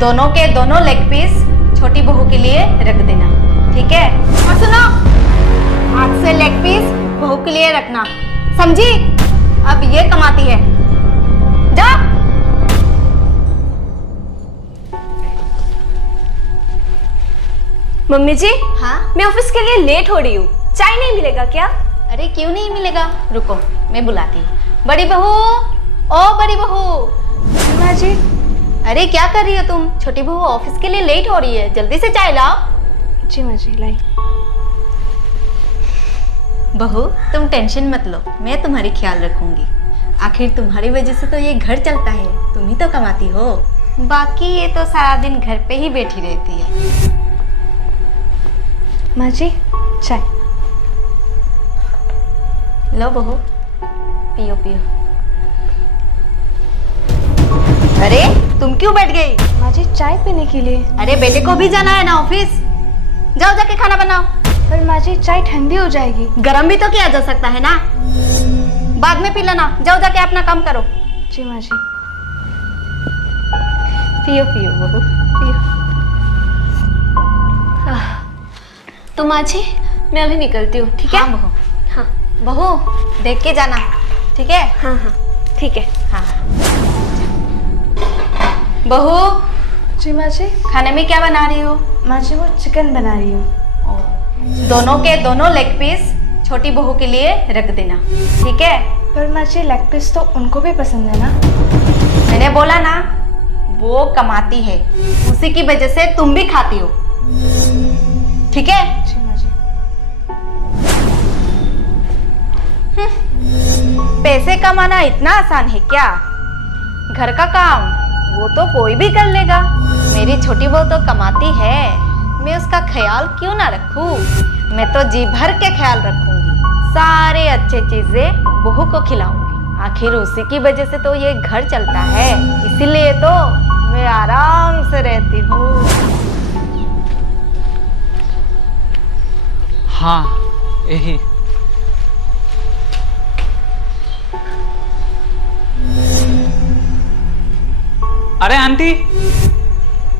दोनों के दोनों लेग पीस छोटी बहू के लिए रख देना, ठीक है? और सुनो, आज से लेग पीस बहू के लिए रखना, समझी? अब ये कमाती है, जा। मम्मी जी, हाँ? मैं ऑफिस के लिए लेट हो रही हूँ, चाय नहीं मिलेगा क्या? अरे क्यों नहीं मिलेगा, रुको मैं बुलाती हूँ। बड़ी बहू, ओ बड़ी बहू। माँ जी। अरे क्या कर रही हो तुम? छोटी बहू ऑफिस के लिए लेट हो रही है, जल्दी से चाय लाओ। जी माँ जी, लाई। बहू तुम टेंशन मत लो, मैं तुम्हारी ख्याल रखूंगी। आखिर तुम्हारी वजह से तो ये घर चलता है, तुम ही तो कमाती हो। बाकी ये तो सारा दिन घर पे ही बैठी रहती है। माँ जी, चाय लो बहू, पियो पियो। अरे तुम क्यों बैठ गई? माँ जी, चाय पीने के लिए। अरे बेटे को भी जाना है ना ऑफिस, जाओ जाके खाना बनाओ। पर माँ जी, चाय ठंडी हो जाएगी। गरम भी तो किया जा सकता है ना, बाद में पी लेना। जाओ जाके अपना काम करो। जी माँ जी। पियो पियो बहू, पियो। तो माँ जी, मैं अभी निकलती हूँ, ठीक है? हाँ बहू, हाँ बहू देख के जाना, ठीक है? हाँ हाँ, ठीक है। हाँ। बहू जी माँ जी। खाने में क्या बना रही हो? माँ जी, वो चिकन बना रही हूँ। दोनों के दोनों लेग पीस छोटी बहू के लिए रख देना, ठीक है? पर माँ जी, लेग पीस तो उनको भी पसंद है ना। मैंने बोला ना, वो कमाती है, उसी की वजह से तुम भी खाती हो, ठीक है? जी माँ जी। पैसे कमाना इतना आसान है क्या? घर का काम वो तो कोई भी कर लेगा। मेरी छोटी बहू तो कमाती है, मैं उसका ख्याल क्यों ना रखूं? मैं तो जी भर के ख्याल रखूंगी, सारे अच्छे चीजें बहू को खिलाऊंगी। आखिर उसी की वजह से तो ये घर चलता है, इसीलिए तो मैं आराम से रहती हूँ। हाँ यही। अरे आंटी।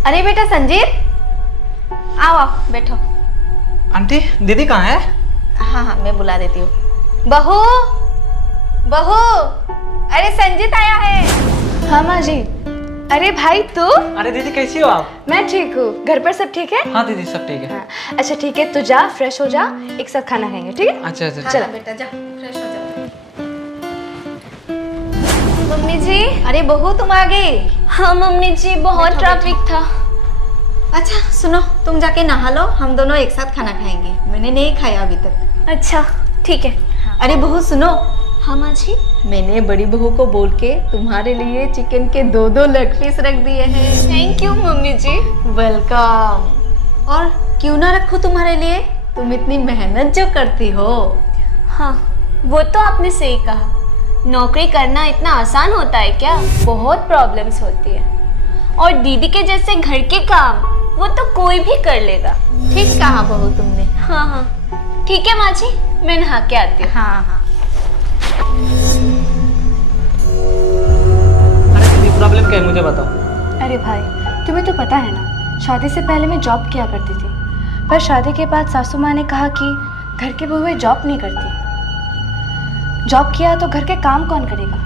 अरे बेटा संजीत, आओ आओ बैठो। आंटी दीदी कहाँ है? हाँ हाँ मैं बुला देती हूँ। बहू बहू, अरे संजीत आया है। हाँ माँ जी। अरे भाई तू? अरे दीदी कैसी हो आप? मैं ठीक हूँ, घर पर सब ठीक है? हाँ दीदी सब ठीक है। हाँ। अच्छा ठीक है, तू जा फ्रेश हो जा, एक साथ खाना खाएंगे, ठीक है? अच्छा अच्छा। चलो बेटा जा, फ्रेश हो जाओ। मम्मी जी। अरे बहू तुम आ गई? हाँ मम्मी जी, बहुत ट्रैफिक था। अच्छा सुनो, तुम जाके नहा लो, हम दोनों एक साथ खाना खाएंगे। मैंने नहीं खाया अभी तक। अच्छा ठीक है। अरे बहू सुनो। हाँ माँ जी। मैंने बड़ी बहू को बोल के तुम्हारे लिए चिकन के 2-2 लेग पीस रख दिए हैं। Thank you mummy ji. Welcome. और क्यों ना रखो तुम्हारे लिए, तुम इतनी मेहनत जो करती हो। हाँ वो तो आपने सही कहा, नौकरी करना इतना आसान होता है क्या? बहुत प्रॉब्लम्स होती है, और दीदी के जैसे घर के काम वो तो कोई भी कर लेगा। ठीक कहा बहू तुमने। हाँ हाँ ठीक है माँ जी, मैं नहा के आती हूँ। हाँ हाँ। अरे दीदी प्रॉब्लम क्या है मुझे बताओ। अरे भाई तुम्हें तो पता है ना, शादी से पहले मैं जॉब किया करती थी, पर शादी के बाद सासू माँ ने कहा कि घर की बहुएं जॉब नहीं करती, जॉब किया तो घर के काम कौन करेगा।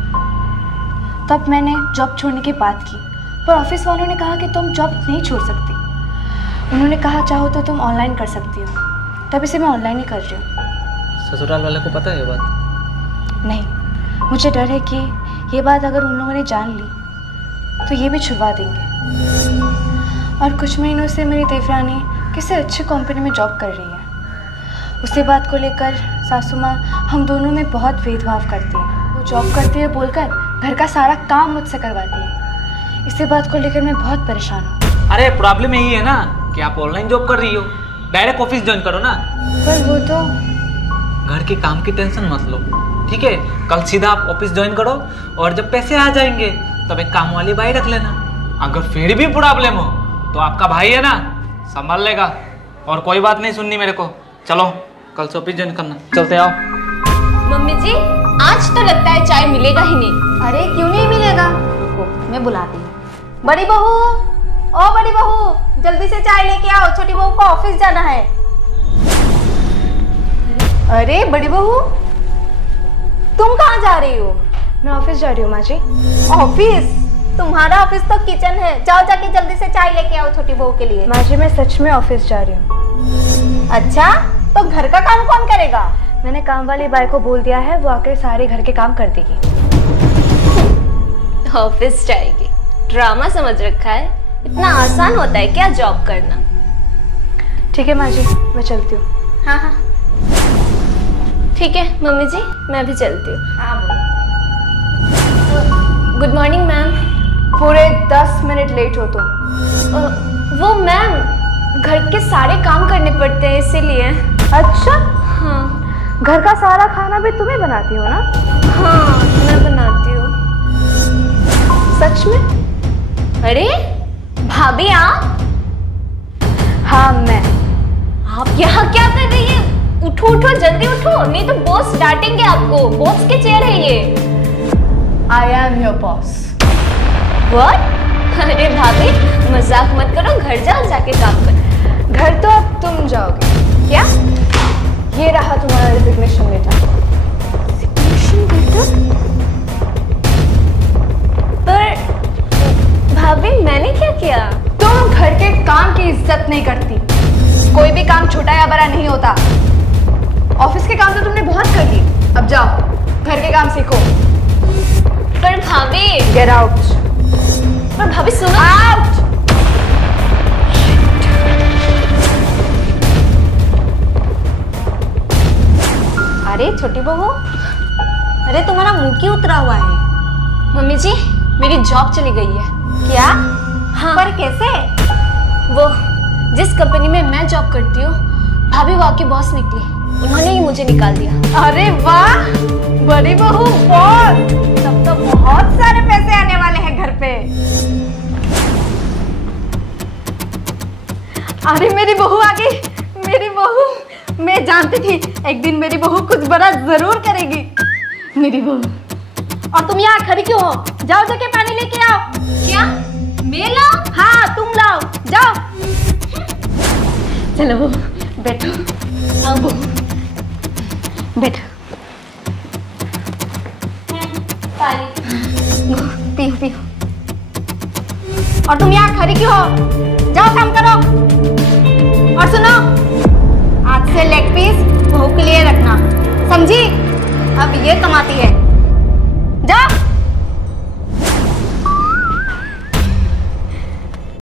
तब मैंने जॉब छोड़ने की बात की, पर ऑफिस वालों ने कहा कि तुम जॉब नहीं छोड़ सकती। उन्होंने कहा चाहो तो तुम ऑनलाइन कर सकती हो, तभी से मैं ऑनलाइन ही कर रही हूँ। ससुराल वाले को पता है ये बात? नहीं, मुझे डर है कि ये बात अगर उन लोगों ने जान ली तो ये भी छुड़वा देंगे। और कुछ महीनों से मेरी देवरानी किसी अच्छी कंपनी में जॉब कर रही है। उसी बात को लेकर सासू माँ हम दोनों में बहुत भेदभाव करती है। वो जॉब करती है बोलकर घर का सारा काम मुझसे करवाती है। इसी बात को लेकर मैं बहुत परेशान हूँ। अरे प्रॉब्लम यही है ना कि आप ऑनलाइन जॉब कर रही हो, डायरेक्ट ऑफिस ज्वाइन करो ना। पर वो तो घर के काम की टेंशन मत लो, ठीक है? कल सीधा आप ऑफिस ज्वाइन करो, और जब पैसे आ जाएंगे तब एक काम वाली बाई रख लेना। अगर फिर भी प्रॉब्लम हो तो आपका भाई है ना, संभाल लेगा। और कोई बात नहीं सुननी मेरे को। चलो कल से ऑफिस ज्वाइन करना, चलते आओ। मम्मी जी, आज तो लगता है चाय मिलेगा ही नहीं। अरे क्यों नहीं मिलेगा, रुको मैं बुलाती हूँ। बड़ी बहू, ओ बड़ी बहू, जल्दी से चाय लेके आओ, छोटी बहू को ऑफिस जाना है। अरे बड़ी बहू, तुम कहाँ जा रही हो? मैं ऑफिस जा रही हूँ माँ जी। ऑफिस? तुम्हारा ऑफिस तो किचन है, जाओ जाके जल्दी से चाय लेके आओ छोटी बहू के लिए। माँ जी मैं सच में ऑफिस जा रही हूँ। अच्छा, तो घर का काम कौन करेगा? मैंने काम वाली बाई को बोल दिया है, वो आकर सारे घर के काम कर देगी। ऑफिस जाएगी? ड्रामा समझ रखा है? इतना आसान होता है क्या जॉब करना? ठीक है माँ जी, मैं चलती हूँ। हाँ हाँ ठीक है मम्मी जी, मैं भी चलती हूँ। हाँ गुड मॉर्निंग मैम। पूरे 10 मिनट लेट हो तुम। वो मैम, घर के सारे काम करने पड़ते हैं इसीलिए। अच्छा, हाँ घर का सारा खाना भी तुम्हें बनाती हो ना? हाँ मैं बनाती हूँ। सच में? अरे भाभी आप? हाँ मैं। आप यहाँ क्या कर रही है? उठो उठो जल्दी उठो, नहीं तो बॉस डांटेंगे आपको। बॉस के चेयर है ये। I am your boss. What? अरे भाभी मजाक मत करो, घर जाओ जाके काम करो। घर तो अब तुम जाओगे। क्या? ये रहा तुम्हारा रिजिग्नेशन लेटर। Resignation letter? पर भाभी मैंने क्या किया? तुम घर के काम की इज्जत नहीं करती। कोई भी काम छोटा या बड़ा नहीं होता। ऑफिस के काम तो तुमने बहुत कर ली, अब जाओ घर के काम सीखो। पर भाभी। Get out. पर भाभी सुनो। आउट। अरे छोटी बहू, अरे तुम्हारा मुंह क्यों उतरा हुआ है? मम्मी जी मेरी जॉब चली गई है। क्या? हाँ। पर कैसे? वो जिस कंपनी में मैं जॉब करती हूँ, भाभी वहाँ की बॉस निकली, उन्होंने ही मुझे निकाल दिया। अरे वाह, बड़ी बहू बॉस, तब तो बहुत सारे पैसे आने वाले हैं घर पे। अरे मेरी बहू आ गई, मेरी बहू। मैं जानती थी एक दिन मेरी बहू कुछ बड़ा जरूर करेगी। मेरी बहू। और तुम यहाँ खड़ी क्यों हो? जाओ जाके पानी लेके आओ। क्या? मैं लाऊं? हाँ तुम लाओ, जाओ। चलो बहू बैठो। आओ बहू बैठो। पानी पियो पियो। और तुम यहाँ खड़ी क्यों हो? जाओ काम करो। और सुनो, आज से लेग पीस बहू के लिए रखना, समझी? अब ये कमाती है। जाओ।